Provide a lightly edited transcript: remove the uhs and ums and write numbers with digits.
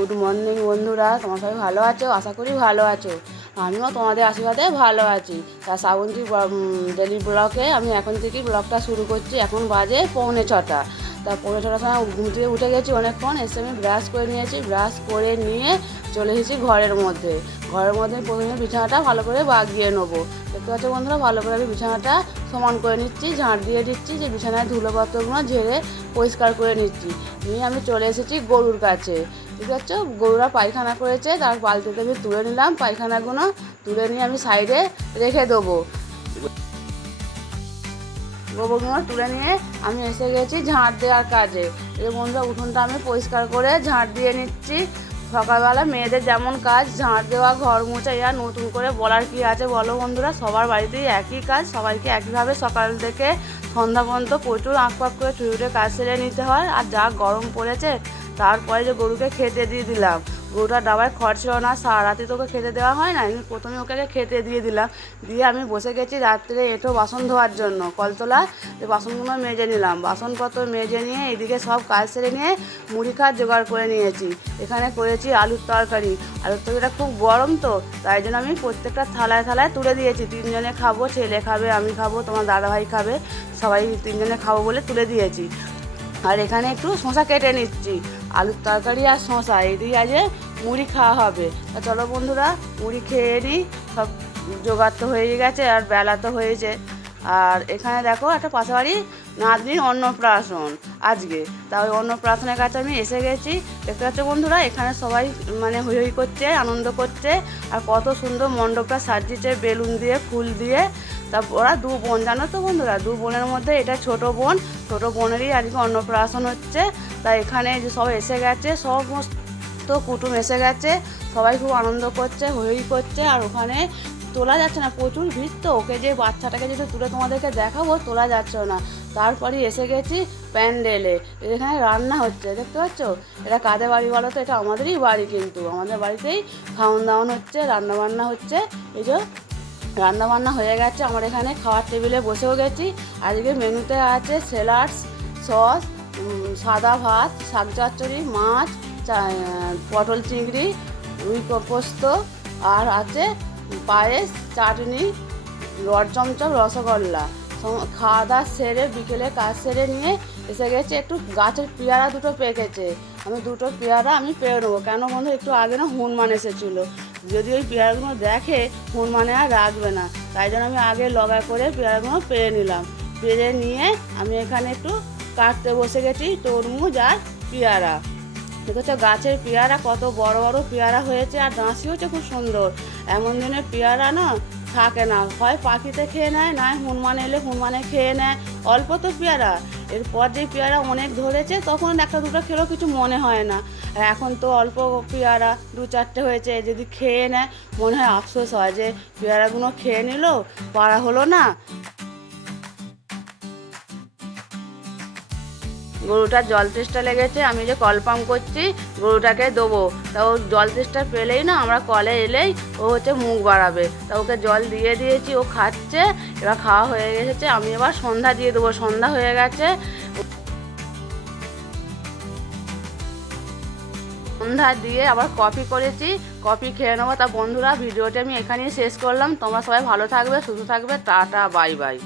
Good morning বন্ধুরা, তোমরা সবাই ভালো আছো? আশা করি ভালো আছো। আমিও তোমাদের আশীর্বাদে ভালো আছি। তা শ্রাবন্তী ডেলি ব্লগে আমি এখন থেকেই ব্লগটা শুরু করছি। এখন বাজে 6:45। তা 6:45 সময় ঘুম থেকে উঠে গেছি অনেকক্ষণ। এসে আমি ব্রাশ করে নিয়েছি। ব্রাশ করে নিয়ে চলে এসেছি ঘরের মধ্যে। প্রথমে বিছানাটা ভালো করে বাগিয়ে নেবো। দেখতে পাচ্ছ বন্ধুরা, ভালো করে আমি বিছানাটা সমান করে নিচ্ছি, ঝাঁট দিয়ে দিচ্ছি, যে বিছানায় ধুলোপত্রগুলো ঝেড়ে পরিষ্কার করে নিচ্ছি। নিয়ে আমি চলে এসেছি গরুর কাছে। ঠিক আছে, গরুরা পায়খানা করেছে, তার বালতিতে আমি তুলে নিলাম। পায়খানাগুলো তুলে নিয়ে আমি সাইডে রেখে দেবো। গোবরগুলো তুলে নিয়ে আমি এসে গেছি ঝাঁট দেওয়ার কাজে। এই বন্ধুরা, উঠোনটা আমি পরিষ্কার করে ঝাঁট দিয়ে নিচ্ছি। সকালবেলা মেয়েদের যেমন কাজ ঝাঁট দেওয়া, ঘর মোছা, আর নতুন করে বলার কি আছে বলো বন্ধুরা? সবার বাড়িতেই একই কাজ, সবাইকে একইভাবে সকাল থেকে সন্ধ্যা পর্যন্ত প্রচুর আঁকপাক করে ছুটে কাজ সেরে নিতে হয়। আর যা গরম পড়েছে, তারপরে যে গরুকে খেতে দিয়ে দিলাম। গরুটার ডাবায় খড় ছিল না, সারা রাতে তোকে খেতে দেওয়া হয় না, আমি প্রথমে ওকে খেতে দিয়ে দিলাম। দিয়ে আমি বসে গেছি রাত্রে এঁটো বাসন ধোয়ার জন্য কলতলা। বাসনগুলো মেজে নিলাম, বাসনপত্র মেজে নিয়ে এদিকে সব কাজ সেরে নিয়ে মুড়ি খাওয়ার জোগাড় করে নিয়েছি। এখানে করেছি আলুর তরকারি। আলুর তরকারিটা খুব গরম তো, তাই জন্য আমি প্রত্যেকটা থালায় থালায় তুলে দিয়েছি। 3 জনে খাবো, ছেলে খাবে, আমি খাবো, তোমার দাদাভাই খাবে, সবাই 3 জনে খাবো বলে তুলে দিয়েছি। আর এখানে একটু শসা কেটে নিচ্ছি। আলুর তরকারি আর শসা এদিকে আজকে মুড়ি খাওয়া হবে। তা চলো বন্ধুরা, মুড়ি খেয়ে নিই। সব জোগাড় তো হয়ে গেছে, আর বেলা তো হয়েছে। আর এখানে দেখো, একটা পাশাপাশি নাতনির অন্নপ্রাশন আজকে। তা ওই অন্নপ্রাশনের কাছে আমি এসে গেছি। দেখতে পাচ্ছ বন্ধুরা, এখানে সবাই হই হই করছে, আনন্দ করছে। আর কত সুন্দর মণ্ডপটা সাজিয়েছে বেলুন দিয়ে, ফুল দিয়ে। তা ওরা 2 বোন, জানো তো বন্ধুরা, 2 বোনের মধ্যে এটা ছোট বোন। ছোটো বোনেরই আজকে অন্নপ্রাশন হচ্ছে। তা এখানে যে সব এসে গেছে, সমস্ত কুটুম এসে গেছে, সবাই খুব আনন্দ করছে, হই হই করছে। আর ওখানে তোলা যাচ্ছে না, প্রচুর ভিড় তো। ওকে যে বাচ্চাটাকে যদি তুলে তোমাদেরকে দেখাবো, তোলা যাচ্ছে না। তারপরে এসে গেছি প্যান্ডেলে। এখানে রান্না হচ্ছে, দেখতে পাচ্ছ? এটা কাদের বাড়ি বলো তো? এটা আমাদেরই বাড়ি, কিন্তু আমাদের বাড়িতেই খাওয়ান দাওয়ান হচ্ছে, রান্নাবান্না হচ্ছে। এই যে রান্নাবান্না হয়ে গেছে, আমার এখানে খাওয়ার টেবিলে বসেও গেছি। আজকে মেনুতে আছে স্যালাড, সস, সাদা ভাত, শাক চচ্চড়ি, মাছ, পটল চিংড়ি, রুই পোস্ত, আর আছে পায়েস, চাটনি, চমচম, রসগোল্লা। খাওয়া দাওয়া সেরে বিকেলে কাজ সেরে নিয়ে এসে গেছে। একটু গাছের পেয়ারা 2টো পেকেছে, আমি 2টো পেয়ারা আমি পেয়ে নেবো। কেন বন্ধু, একটু আগে না হনুমান এসেছিলো, যদি ওই পেয়ারাগুলো দেখে হনুমানে আর রাখবে না, তাই জন্য আমি আগে লগা করে পেয়ারাগুলো পেয়ে নিলাম। পেরে নিয়ে আমি এখানে একটু কাটতে বসে গেছি তরমুজ আর পেয়ারা। দেখেছো গাছের পেয়ারা কত বড় বড় পেয়ারা হয়েছে, আর দাঁশি হচ্ছে খুব সুন্দর। এমন দিনে পেয়ারা না থাকে না, হয় পাখিতে খেয়ে নেয়, নয় হনুমান এলে হনুমানে খেয়ে নেয়। অল্প তো পেয়ারা, এরপর যে পেয়ারা অনেক ধরেছে, তখন 1টা 2টো খেলেও কিছু মনে হয় না। আর এখন তো অল্প পেয়ারা 2-4টে হয়েছে, যদি খেয়ে নেয় মনে হয় আফসোস হয় যে পেয়ারাগুলো খেয়ে নিল, পারা হলো না। গরুটার জল তেষ্টা লেগেছে, আমি যে কল পাম্প করছি গরুটাকে দেবো। তা ও জল তেষ্টা পেলেই না, আমরা কলে এলেই ও হচ্ছে মুখ বাড়াবে। তা ওকে জল দিয়ে দিয়েছি, ও খাচ্ছে। এবার খাওয়া হয়ে গেছে, আমি এবার সন্ধ্যা দিয়ে দেবো। সন্ধ্যা হয়ে গেছে, সন্ধ্যা দিয়ে আবার কফি করেছি, কফি খেয়ে নেবো। তা বন্ধুরা, ভিডিওটা আমি এখানেই শেষ করলাম। তোমরা সবাই ভালো থাকবে, সুস্থ থাকবে, টাটা, বাই বাই।